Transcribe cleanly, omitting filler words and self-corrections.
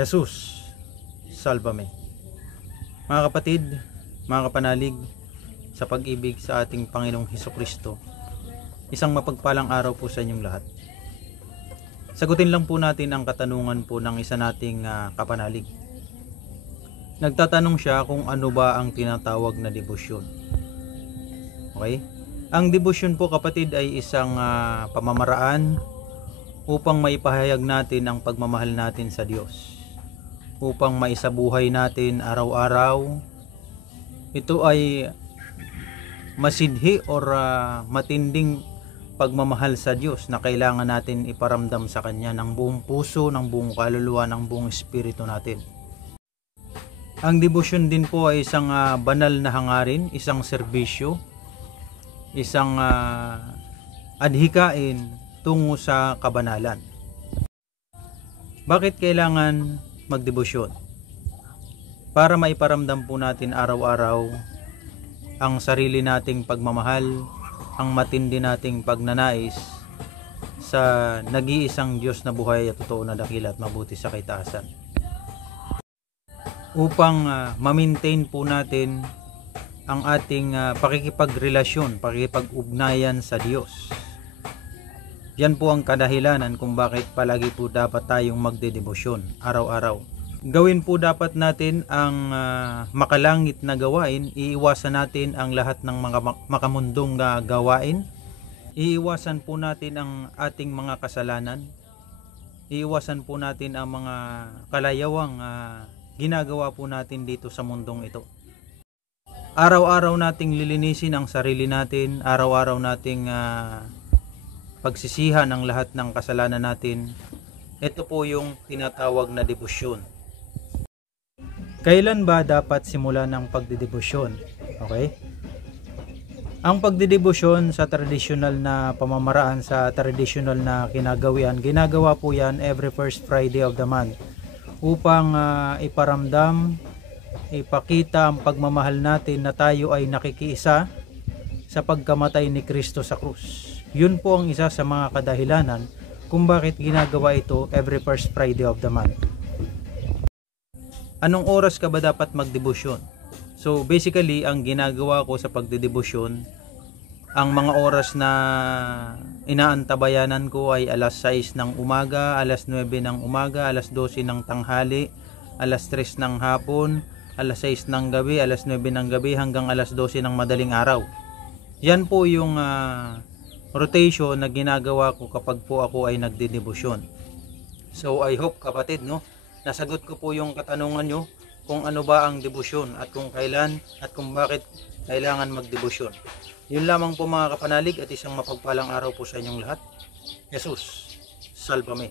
Jesus, salvame. Mga kapatid, mga kapanalig, sa pag-ibig sa ating Panginoong Hesukristo, isang mapagpalang araw po sa inyong lahat. Sagutin lang po natin ang katanungan po ng isa nating kapanalig. Nagtatanong siya kung ano ba ang tinatawag na debosyon. Okay? Ang debosyon po kapatid ay isang pamamaraan upang maipahayag natin ang pagmamahal natin sa Diyos. Upang maisabuhay natin araw-araw. Ito ay masidhi or matinding pagmamahal sa Diyos na kailangan natin iparamdam sa Kanya ng buong puso, ng buong kaluluwa, ng buong espiritu natin. Ang debosyon din po ay isang banal na hangarin, isang serbisyo, isang adhikain tungo sa kabanalan. Bakit kailangan magdebosyon? Para maiparamdam po natin araw-araw ang sarili nating pagmamahal, ang matindi nating pagnanais sa nag-iisang Diyos na buhay at totoo na dakila at mabuti sa kaitaasan. Upang ma-maintain po natin ang ating pakikipagrelasyon, pakikipag-ugnayan sa Diyos. Yan po ang kadahilanan kung bakit palagi po dapat tayong magdedebosyon araw-araw. Gawin po dapat natin ang makalangit na gawain, iiwasan natin ang lahat ng mga makamundong gawain, iiwasan po natin ang ating mga kasalanan, iiwasan po natin ang mga kalayawang ginagawa po natin dito sa mundong ito. Araw-araw nating lilinisin ang sarili natin, araw-araw nating pagsisihan ang lahat ng kasalanan natin. Ito po yung tinatawag na debosyon. Kailan ba dapat simulan ang pagdedebosyon? Okay? Ang pagdedebosyon sa tradisyonal na pamamaraan, sa tradisyonal na kinagawian, ginagawa po yan every first Friday of the month upang iparamdam, ipakita ang pagmamahal natin na tayo ay nakikiisa sa pagkamatay ni Kristo sa krus. Yun po ang isa sa mga kadahilanan kung bakit ginagawa ito every first Friday of the month. Anong oras ka ba dapat magdebosyon? So basically, ang ginagawa ko sa pagdedebosyon, ang mga oras na inaantabayanan ko ay alas 6 ng umaga, alas 9 ng umaga, alas 12 ng tanghali, alas 3 ng hapon, alas 6 ng gabi, alas 9 ng gabi hanggang alas 12 ng madaling araw. Yan po yung rotation na ginagawa ko kapag po ako ay nagdedebosyon. So I hope kapatid, no, nasagot ko po yung katanungan nyo kung ano ba ang debosyon at kung kailan at kung bakit kailangan magdebosyon. Yun lamang po mga kapanalig at isang mapagpalang araw po sa inyong lahat. Jesus, salvame.